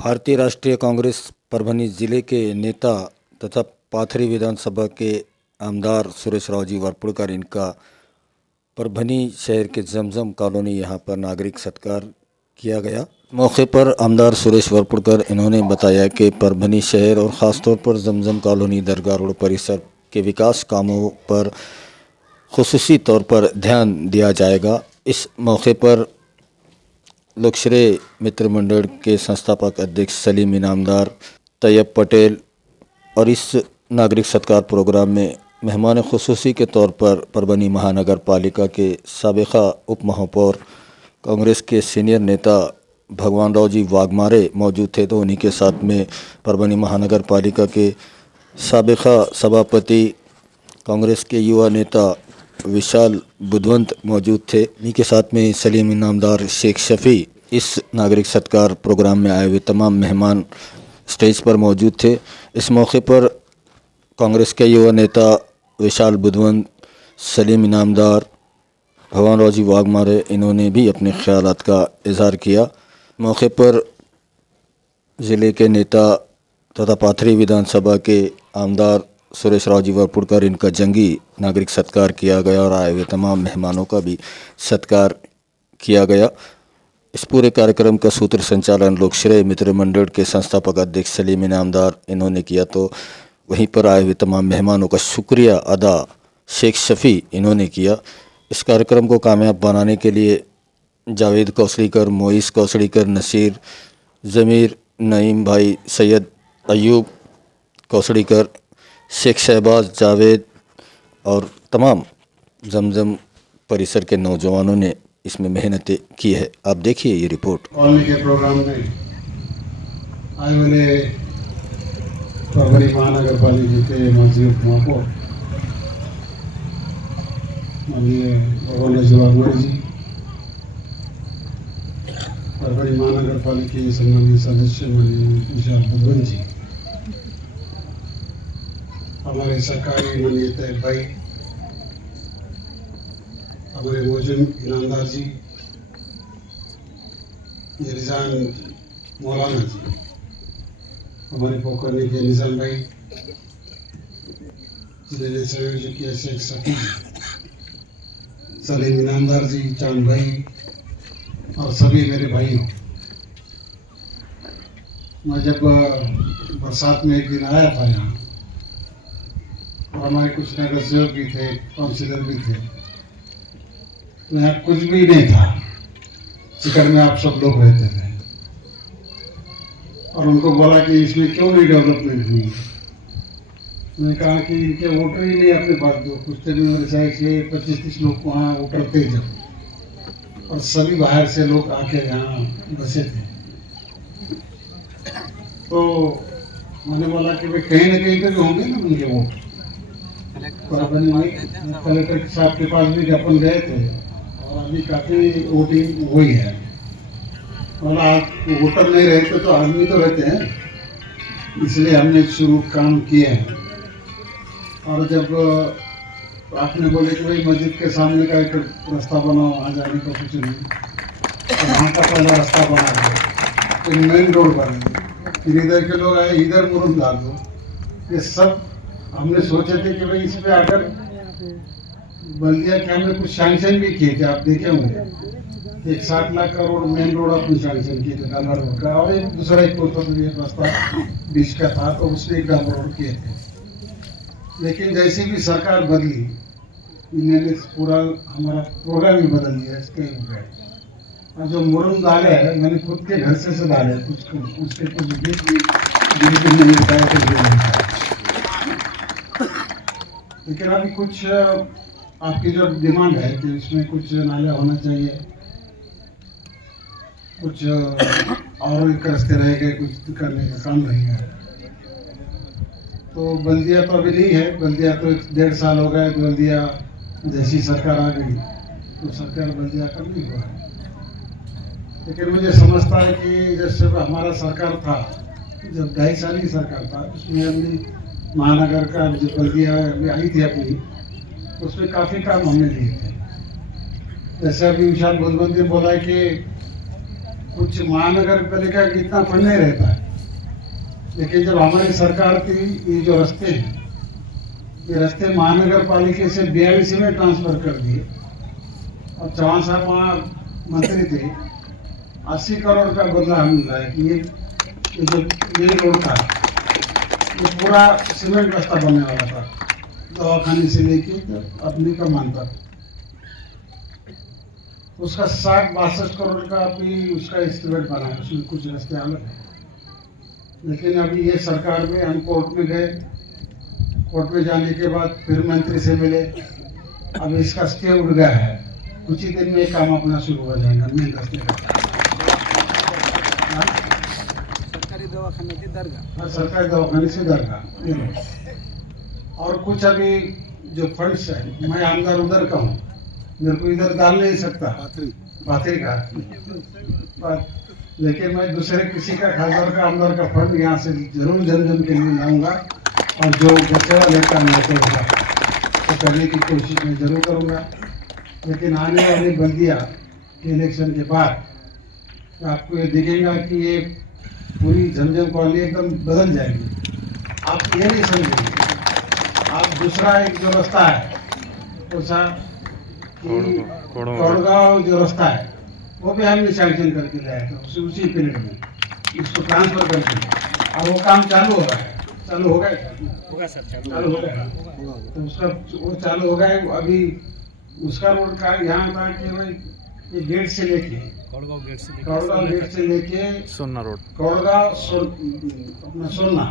भारतीय राष्ट्रीय कांग्रेस परभनी जिले के नेता तथा पाथरी विधानसभा के आमदार सुरेश राव जी वरपुड़कर इनका परभनी शहर के जमजम कॉलोनी यहाँ पर नागरिक सत्कार किया गया। मौके पर आमदार सुरेश वरपुड़कर इन्होंने बताया कि परभनी शहर और ख़ासतौर पर जमजम कॉलोनी दरगाह रोड परिसर के विकास कामों पर खुसूसी तौर पर ध्यान दिया जाएगा। इस मौके पर लोकश्रेय मित्र मंडल के संस्थापक अध्यक्ष सलीम इनामदार, तैयब पटेल और इस नागरिक सत्कार प्रोग्राम में मेहमान खुसूसी के तौर पर परभनी महानगर पालिका के साबिका उप महापौर कांग्रेस के सीनियर नेता भगवान राव जी वाघमारे मौजूद थे। तो उन्हीं के साथ में परभनी महानगर पालिका के साबिका सभापति कांग्रेस के युवा नेता विशाल बुधवंत मौजूद थे। इन्हीं के साथ में सलीम इनामदार, शेख शफी, इस नागरिक सत्कार प्रोग्राम में आए हुए तमाम मेहमान स्टेज पर मौजूद थे। इस मौके पर कांग्रेस के युवा नेता विशाल बुधवंत, सलीम इनामदार, भगवान राव जी वाघमारे इन्होंने भी अपने ख्यालात का इजहार किया। मौके पर ज़िले के नेता तथा पाथरी विधानसभा के आमदार सुरेश राव जी वरपुड़कर इनका जंगी नागरिक सत्कार किया गया और आए हुए तमाम मेहमानों का भी सत्कार किया गया। इस पूरे कार्यक्रम का सूत्र संचालन लोकश्रेय मित्र मंडल के संस्थापक अध्यक्ष सलीम इनामदार इन्होंने किया। तो वहीं पर आए हुए तमाम मेहमानों का शुक्रिया अदा शेख शफी इन्होंने किया। इस कार्यक्रम को कामयाब बनाने के लिए जावेद कौसड़ीकर, मोइस कौसड़ीकर, नसीर, ज़मीर, नईम भाई, सैयद अयूब कौसड़ीकर, शेख शहबाज, जावेद और तमाम जमजम परिसर के नौजवानों ने इसमें मेहनतें की है। आप देखिए ये रिपोर्ट। कॉलोनी के प्रोग्राम में आए वाले परभनी महानगर पालिका के माननीय महापौर माननीय भगवान राव जी वाघमारे जी, परभनी महानगर पालिका के सम्मानित सदस्य माननीय विशाल बुधवंत जी, हमारे सरकारी माननीय तैयब भाई, हमारे मोजन इनामदार जी, ये रिजान मौलाना जी, हमारे पोखरनी के निजाम भाई, जिले संयोजक शेख शफी जी, सलीम इनामदार जी, चांद भाई और सभी मेरे भाइयों। मैं जब बरसात में एक दिन आया था यहाँ और हमारे कुछ नगर सेवक भी थे, काउंसिलर भी थे, यहाँ कुछ भी नहीं था। चिकन में आप सब लोग रहते थे और उनको बोला कि इसमें क्यों नहीं डेवलपमेंट हुई। मैंने कहा कि इनके वोटर ही नहीं अपने पास। दो कुछ दिन मेरे साइड से 25-30 लोग वहाँ वोटर थे जब, और सभी बाहर से लोग आके यहाँ बसे थे। तो मैंने बोला कि भाई कहीं ना कहीं पे भी होंगे ना उनके वोट। परभनी में कलेक्टर साहब के पास भी अपन गए थे और अभी काफ़ी वोटिंग हुई है। बोला वोटर नहीं रहते तो आदमी तो रहते हैं, इसलिए हमने शुरू काम किए हैं। और जब आपने बोले कि भाई मस्जिद के सामने का एक रास्ता बनाओ, वहाँ जाने का कुछ नहीं, तो वहाँ का पहला रास्ता बना दो, फिर मेन रोड बने, फिर इधर के लोग आए इधर मुरुम डाल दो। ये सब हमने सोचे थे कि भाई इस पर अगर बल्दिया के हमने कुछ सैंक्शन भी किए थे, आप देखे होंगे 60 लाख करोड़ मेन रोड अपने सैंक्शन किए थे डामर रोड का, और एक दूसरा एक रास्ता बीच का था तो उसने एक डामर रोड किए थे। लेकिन जैसे भी सरकार बदली, इन्होंने पूरा हमारा प्रोग्राम ही बदल दिया। इसके और जो मुरुम डाले है मैंने खुद के घर से डाले, कुछ लेकिन अभी कुछ आपकी जो डिमांड है कि इसमें कुछ नाला होना चाहिए, कुछ और एक रास्ते रह गए, कुछ करने का काम रहेगा। तो बल्दिया तो अभी नहीं है, बल्दिया तो 1.5 साल हो गए। बल्दिया जैसी सरकार आ गई तो सरकार बल्दिया कर नहीं हुआ। लेकिन मुझे समझता है कि जैसे हमारा सरकार था, जब 2.5 साल की सरकार था, उसमें अपनी महानगर का जो बल्दिया आई थी अपनी, उसमें काफ़ी काम हमने लिए थे। जैसे अभी विशाल बुधवंत ने बोला है कि कुछ महानगर पालिका का इतना फंड नहीं रहता है, लेकिन जब हमारी सरकार थी, ये जो रास्ते हैं, ये रास्ते महानगर पालिका से BIC में ट्रांसफर कर दिए। और चौहान साहब वहाँ मंत्री थे, 80 करोड़ का बदला हम मिला है कि ये जो ये रोड था, ये पूरा सीमेंट रास्ता बनने वाला था, दवाखाने से लेके अपनी कमान तक। उसका 60-62 करोड़ का अभी उसका एस्टिमेट बना है, उसमें कुछ रास्ते अलग है। लेकिन अभी ये सरकार में हम कोर्ट में गए, कोर्ट में जाने के बाद फिर मंत्री से मिले, अब इसका स्टे उड़ गया है। कुछ ही दिन में ये काम अपना शुरू हो जाएगा, मेन रास्ते का। सरकारी दवाखाने की दरगाह, सरकारी दवाखाने से दरगाह ये लो। और कुछ अभी जो फंड्स है, मैं आमदार उधर का हूँ, मेरे को इधर डाल नहीं सकता पाथरी का, लेकिन मैं दूसरे किसी का खासदार का आमदार का फंड यहाँ से जरूर जन के लिए लाऊंगा, और जो बचे वाले काम होते होगा तो करने की कोशिश मैं जरूर करूँगा। लेकिन आने वाली बल्दिया के इलेक्शन के बाद आपको ये दिखेगा कि ये पूरी झमझम कॉलोनी एकदम बदल जाएगी। आप ये नहीं समझेंगे। आप दूसरा एक जो रास्ता है, उसका कोड़गांव जो रास्ता है, वो भी हमने सैंक्शन करके लाया था उसी पीरियड में, इसको ट्रांसफर करके। अब वो काम चालू हो रहा है, चालू होगा सर, चालू हो गया, तो उसका वो चालू हो गया। अभी उसका रोड का यहाँ था कि भाई ये गेट से लेके कोड़गांव गेट से लेके सोना रोड, कोड़गांव अपना सोना,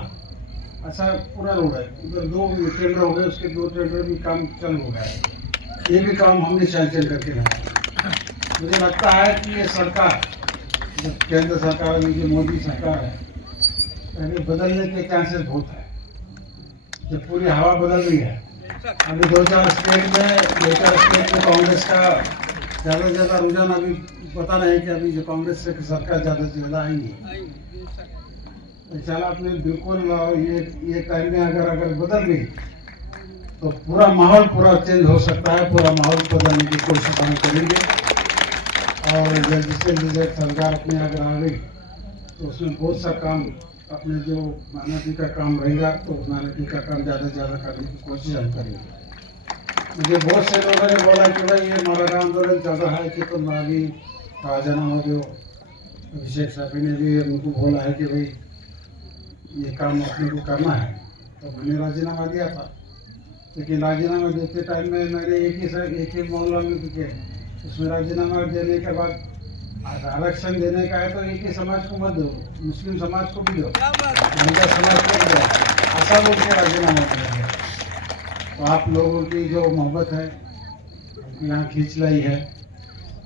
अच्छा पूरा रोड है। उधर 2 टेंडर हो गए, उसके 2 टेंडर भी काम चालू हो गया है। ये भी काम हमने सैंक्शन करके लाया। मुझे लगता है कि ये सरकार, जब केंद्र सरकार में जो मोदी सरकार है, पहले बदलने के चांसेस बहुत है। जब पूरी हवा बदल रही है, अभी 2-4 स्टेट में कांग्रेस का ज़्यादा से ज़्यादा रुझान, अभी पता नहीं कि अभी जो कांग्रेस से सरकार ज़्यादा से ज़्यादा आएंगी। चला आपने बिल्कुल ये टाइम में अगर बदल गई तो पूरा माहौल पूरा चेंज हो सकता है। पूरा माहौल बदलने की कोशिश हम करेंगे, और जिससे सरकार अपने अगर आ गई तो उसमें बहुत सा काम, अपने जो मानवती का काम रहेगा, तो मानवती का काम ज़्यादा से ज़्यादा करने की कोशिश हम करेंगे। मुझे बहुत से लोगों ने बोला कि भाई ये मराठा आंदोलन चल रहा है कि तुम अभी राजीनामा दो। अभिषेक साहब ने भी उनको बोला है कि भाई ये काम अपने को करना है, तो मैंने राजीनामा दिया था। लेकिन राजीनामा देते टाइम में मैंने एक ही मामला में दिखे, उसमें राजीनामा देने के बाद आरक्षण देने का है तो एक ही समाज को मत दो, मुस्लिम समाज को भी दो, महिला समाज को भी दो, ऐसा बोल के राजीनामा दिया। तो आप लोगों की जो मोहब्बत है, यहाँ खींच लाई है,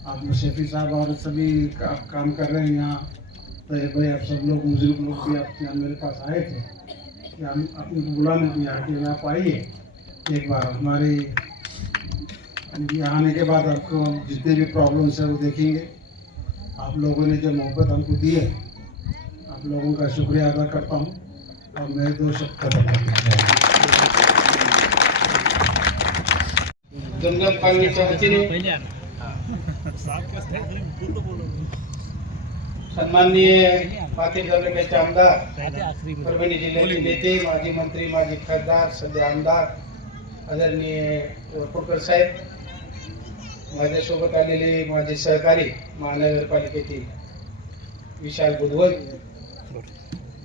आप मुशफ़ी साहब और सभी आप काम कर रहे हैं यहाँ, तो भाई आप सब लोग बुजुर्ग लोग भी आप यहाँ मेरे पास आए थे कि हम अपने को बुलाने को यहाँ के आप आइए एक बार। हमारे यहाँ आने के बाद आपको जितने भी प्रॉब्लम्स हैं वो देखेंगे। आप लोगों ने जो मोहब्बत हमको दी है, आप लोगों का शुक्रिया अदा करता हूँ, और मेरे 2 शब्द खत्म करना जमजम कॉलनीच्या वतीने सन्माननीय पाथरी तालुक्याचे आमदार, परभणी जिल्ह्याचे नेते, माजी मंत्री, माजी खासदार, सध्या आमदार आदरणीय वरपुडकर साहेब, माझ्यासोबत आलेले माझे सहकारी महानगरपालिकेतील विशाल बुधवल,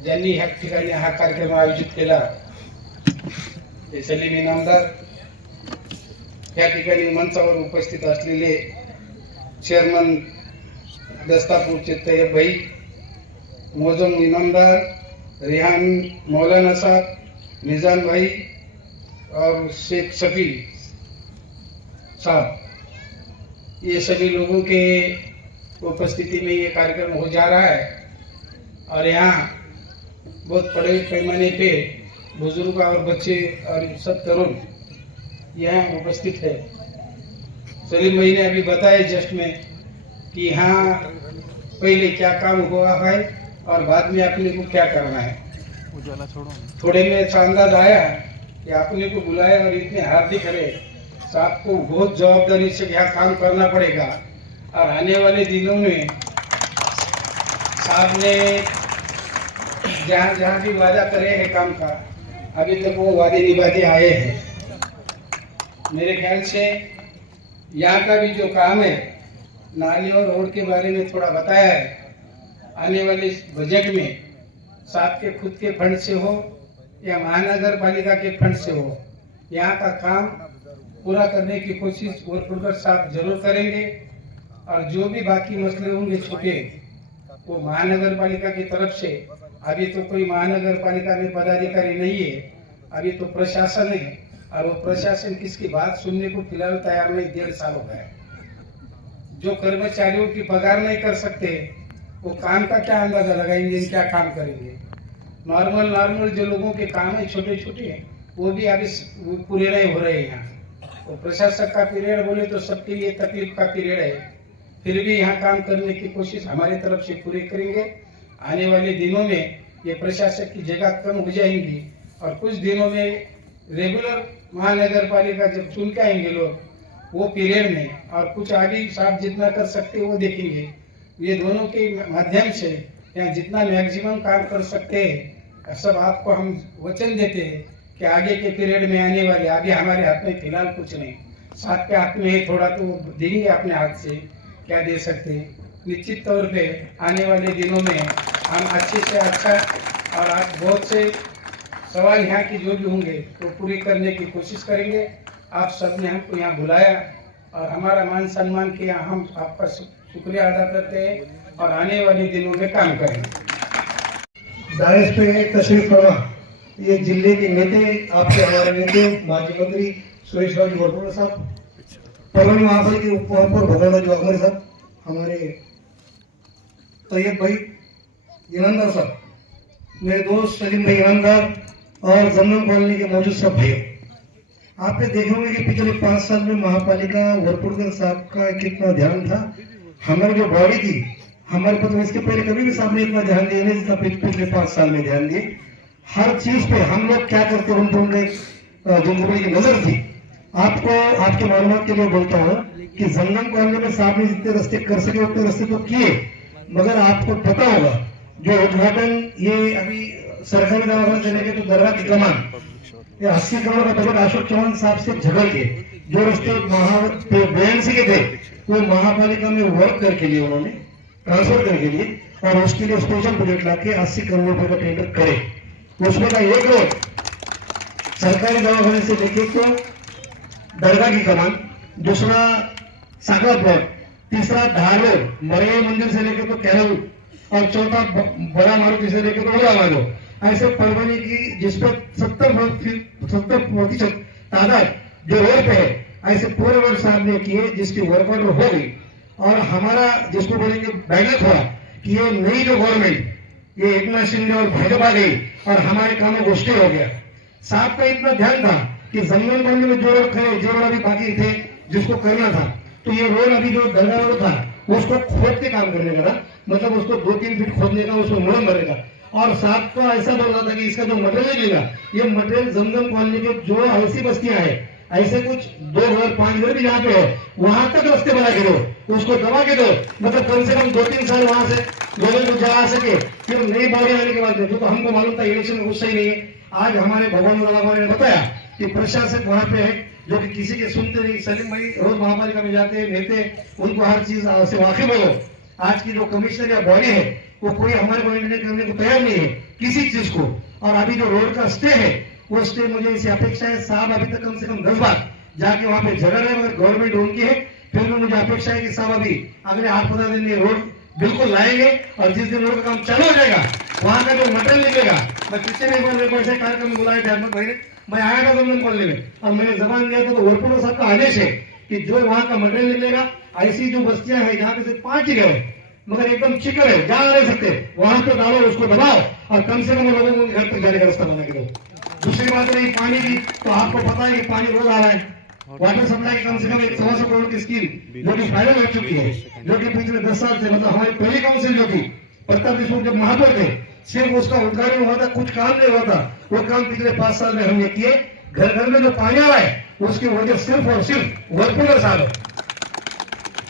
ज्यांनी ह्या ठिकाणी हा कार्यक्रम आयोजित केला, ते सलीम इनामदार, या ठिकाणी मंचावर उपस्थित असलेले चेअरमन दस्तापूरचे तैयब भाई, मोजम इनामदार, रेहान मौलाना साहब, निजाम भाई और शेख शफी साहब, ये सभी लोगों के उपस्थिति में ये कार्यक्रम हो जा रहा है। और यहाँ बहुत बड़े पैमाने पे बुजुर्ग और बच्चे और सब तरुण यहाँ उपस्थित है। सलीम भाई ने अभी बताया जस्ट में कि यहाँ पहले क्या काम हुआ है और बाद में अपने को क्या करना है। थोड़े में अच्छा अंदाज आया कि आपने को बुलाया और इतने हार्दिक है, तो आपको बहुत जवाबदारी से यहाँ काम करना पड़ेगा। और आने वाले दिनों में साहब ने जहाँ जहाँ भी वादा करे हैं काम का, अभी तक वो वादे निभाते आए हैं। मेरे ख्याल से यहाँ का भी जो काम है, नाली और रोड के बारे में थोड़ा बताया है। आने वाले बजट में साहब के खुद के फंड से हो या महानगर पालिका के फंड से हो, यहाँ का काम पूरा करने की कोशिश वरपुरकर साहब जरूर करेंगे। और जो भी बाकी मसले होंगे छोटे, वो महानगर पालिका की तरफ से, अभी तो कोई महानगर पालिका में पदाधिकारी नहीं है, अभी तो प्रशासन है, और वो प्रशासन किसकी बात सुनने को फिलहाल तैयार नहीं। 1.5 साल हो गए। जो कर्मचारियों की पगार नहीं कर सकते, वो काम का क्या अंदाजा लगाएंगे, क्या काम करेंगे। नॉर्मल जो लोगों के काम है छोटे छोटे, वो भी अभी पूरे नहीं हो रहे हैं यहाँ। तो प्रशासक का पीरियड बोले तो सबके लिए तकलीफ का पीरियड है। फिर भी यहाँ काम करने की कोशिश हमारी तरफ से पूरी करेंगे। आने वाले दिनों में ये प्रशासक की जगह कम हो जाएंगी और कुछ दिनों में रेगुलर महानगर पालिका जब चुन के आएंगे लोग, वो पीरियड में और कुछ आगे साहब जितना कर सकते वो देखेंगे। ये दोनों के माध्यम से यहाँ जितना मैक्सिमम काम कर सकते हैं, सब आपको हम वचन देते हैं कि आगे के पीरियड में आने वाले, अभी हमारे हाथ में फिलहाल कुछ नहीं, साथ के हाथ में थोड़ा तो देंगे अपने हाथ से, क्या दे सकते हैं। निश्चित तौर पे आने वाले दिनों में हम अच्छे से अच्छा, और आज बहुत से सवाल यहाँ की जो भी होंगे तो पूरी करने की कोशिश करेंगे। आप सब ने हमको यहाँ बुलाया और हमारा मान सम्मान किया, हम आपका शुक्रिया अदा करते हैं और आने वाले दिनों में काम करेंगे। दायस पे तशरीफ फरमा ये जिले के नेते, आपके हमारे नेते माजी मंत्री सुरेश राव वरपुड़कर साहब, परभणी महापालिका के उप महापौर भगवान जो हमारे साथ, हमारे तैयब भाई ईमानदार साहब, मेरे दोस्त सलीम भाई ईमानदार और जमनम कॉलोनी के मौजूद सब भाई, आपने देखे होंगे कि पिछले 5 साल में महापालिका वरपुड़कर साहब का कितना ध्यान था। हमारी जो बॉडी थी, हमारे को तो इसके पहले कभी भी साहब ने इतना ध्यान दिया नहीं जितना पिछले 5 साल में ध्यान दिए। हर चीज पे हम लोग क्या करते हैं, उनको जिम्मेदारी की नजर थी। आपको आपके मालूमात के लिए बोलता हूँ कि जंगम कॉलोनी में साहब ने जितने रास्ते कर सके उतने रास्ते तो किए, मगर आपको पता होगा जो उद्घाटन ये अभी सरकारी दवाखाना से लेके तो दरगाह की कमान, ये 80 करोड़ का बजट अशोक चौहान साहब से झगड़ के जो रास्ते बीएमसी के थे वो महापालिका में वर्क करके लिए उन्होंने ट्रांसफर करके लिए, और उसके लिए स्पेशल बजट ला के 80 करोड़ रुपए का टेंडर करे। उसमें का एक रोड सरकारी दवाखाने से लेके तो दरगाह की कमान, दूसरा साकरा प्लॉट, तीसरा धारो मरिया मंदिर से लेके तो कैरल, और चौथा बड़ा मारुति से लेके तो बड़ा मारो। ऐसे परभणी की जिसपे 70% तादाद जो रोड पे है, ऐसे पूरे वर्ष साहब ने किए जिसकी वर्क ऑर्डर हो गई। और हमारा जिसको बोलेंगे बैलेंस हुआ कि ये नई जो गवर्नमेंट, ये एकनाथ शिंदे और भाजपा गई और हमारे कामों गोष्ठी हो गया। साहब का इतना ध्यान था कि जंगल कॉलोनी में जो रोड थे, जो रोड अभी बाकी थे जिसको करना था, तो ये रोड अभी जो दरगाह रोड था उसको खोद के काम करने का था, मतलब उसको 2-3 फीट खोदने का, उसको मुड़न भरेगा। और साहब को ऐसा बोल रहा था कि इसका जो मटेरियल निकलेगा, ये मटेरियल जंगम कॉलोनी के जो ऐसी बस्तियां है, ऐसे कुछ 2 घर 5 घर भी जहाँ पे है वहां तक रास्ते बना के दो, उसको दबा के दो, मतलब कम से कम 2-3 साल वहां से लोगों को जा सके। फिर नई बॉडी आने के बाद जो तो हमको मालूम था इलेक्शन में गुस्सा ही नहीं है। आज हमारे भगवान ने बताया कि प्रशासक वहां पे है जो कि किसी के सुनते नहीं। सलीम भाई रोज महापालिका में जाते नेते, उनको हर चीज से वाकिफ हो। आज की जो कमिश्नर या बॉडी है वो कोई हमारे को इंटरनेट करने को तैयार नहीं है किसी चीज को। और अभी जो रोड का स्टे है वो स्टे मुझे इसे अपेक्षा है, साहब अभी तक कम से कम 10 बार जाके वहां पे जगह है, मगर गवर्नमेंट उनकी है। फिर भी मुझे अपेक्षा है कि साहब अभी अगले 8-15 दिन में रोड बिल्कुल लाएंगे, और जिस दिन रोड का काम चालू हो जाएगा वहां का जो मटेरियल निकलेगा, मैं पिछले एक बार मेरे को ऐसे कार्यक्रम में बुलाया था अहमद भाई ने, मैं आया था जमनम कॉलोनी में और मैंने जबान दिया था, तो वरपुड़कर साहब का आदेश है कि जो वहां का मटेरियल निकलेगा, ऐसी जो बस्तियां है जहाँ पे सिर्फ 5 ही गए मगर एकदम चिकन है, जा नहीं सकते, वहां पे डालो, उसको दबाओ और कम से कम लोगों को घर तक जाने का रास्ता बना के दो। दूसरी बात रही पानी की, तो आपको पता है कि पानी रोज आ रहा है। वाटर सप्लाई कम से कम 125 करोड़ की स्कीम जो कि फाइनल हो चुकी है, जो कि पिछले 10 साल से, मतलब हमारी पहली काउंसिल जो थी प्रताप देशमुख जब महापौर थे, सिर्फ उसका उद्घाटन हुआ था, कुछ काम नहीं हुआ था। वो काम पिछले 5 साल में हमने किए। घर घर में जो पानी आ रहा है उसकी वजह सिर्फ और सिर्फ वरपुड़कर साहब है।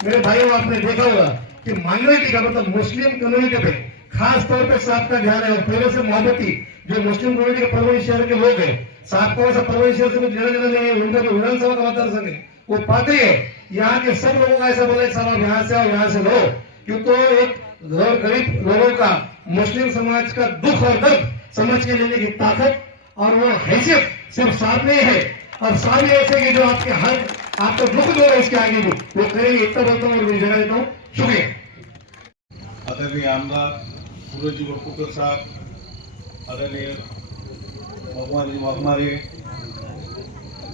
मेरे भाइयों, आपने देखा होगा कि माइनॉरिटी का, मतलब मुस्लिम कम्युनिटी पे खास तौर पे साहब का ध्यान है और पहले से मोहब्बती जो मुस्लिम कम्युनिटी के परभनी शहर के लोग हैं, साहब को ऐसा परभनी शहर से कुछ लेना देना नहीं है, उनका जो विधानसभा का मतदार संघ है वो पात्र है। यहाँ के सब लोगों का ऐसा बोला कि साहब यहाँ से आओ, यहाँ से लो, क्यों तो एक गरीब लोगों का मुस्लिम समाज का दुख और दर्द समझ के लेने की ताकत और वो हैसियत सिर्फ साहब नहीं है, और साहब ही ऐसे कि जो आपके हर आपको दुख दो इसके आगे भी वो करेंगे। इतना बोलता हूँ और मेरी जगह देता हूँ। शुक्रिया। आदरणीय आमदार सूरज वरपुड़कर साहब, आदरणीय भगवान जी वाघमारे,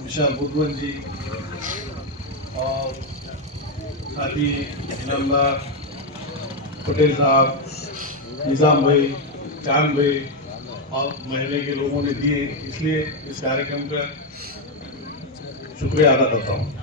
विशाल बुद्धवन जी और साथी इनामदार पटेल साहब, निजाम भाई, चांद भाई और महल्ले के लोगों ने दिए, इसलिए इस कार्यक्रम का शुक्रिया अदा करता हूँ।